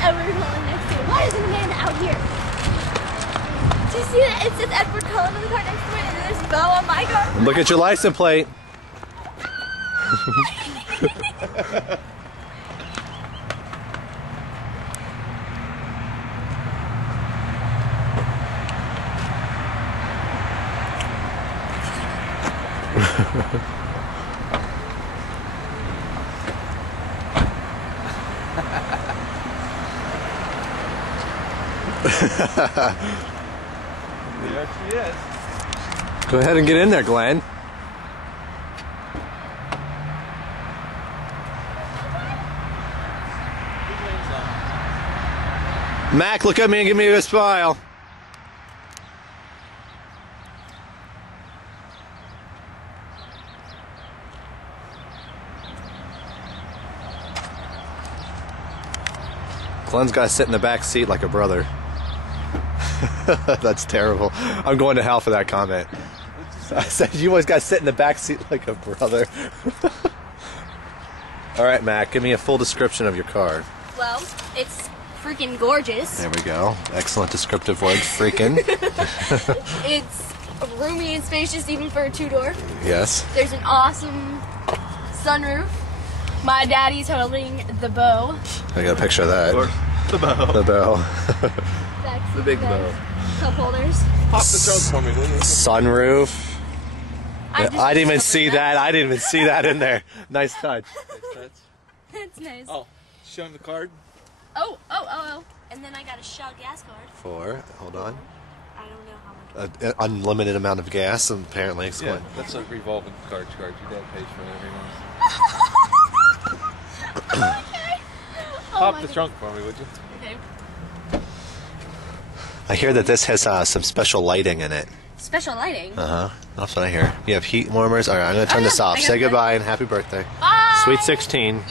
Edward Cullen next to it. Why isn't Amanda out here? Do you see that? It says Edward Cullen on the car next to it, and there's Bo on my car. Look at your license plate. There she is. Go ahead and get in there, Glenn. Mac, look at me and give me a smile. Glenn's got to sit in the back seat like a brother. That's terrible. I'm going to hell for that comment. I said you always got to sit in the back seat like a brother. All right, Mac, give me a full description of your car. Well, it's freaking gorgeous. There we go. Excellent descriptive words, freaking. It's roomy and spacious even for a two-door. Yes. There's an awesome sunroof. My daddy's holding the bow. I got a picture of that. Or the bow. The bow. That's The big bow. Cup holders. Pop the trunk for me, will you? Sunroof. I I didn't even see that. I didn't even see that in there. Nice touch. That's nice. Oh, show him the card. Oh. And then I got a Shell gas card. Hold on. I don't know how much. An unlimited amount of gas, apparently. Yeah, that's a revolving card charge. Your dad pays for it every month. Okay. Pop the trunk for me, would you? Okay. I hear that this has some special lighting in it. Special lighting. That's what I hear. You have heat warmers. All right, I'm going to turn this off. Say goodbye and happy birthday. Bye. Sweet 16. Yeah.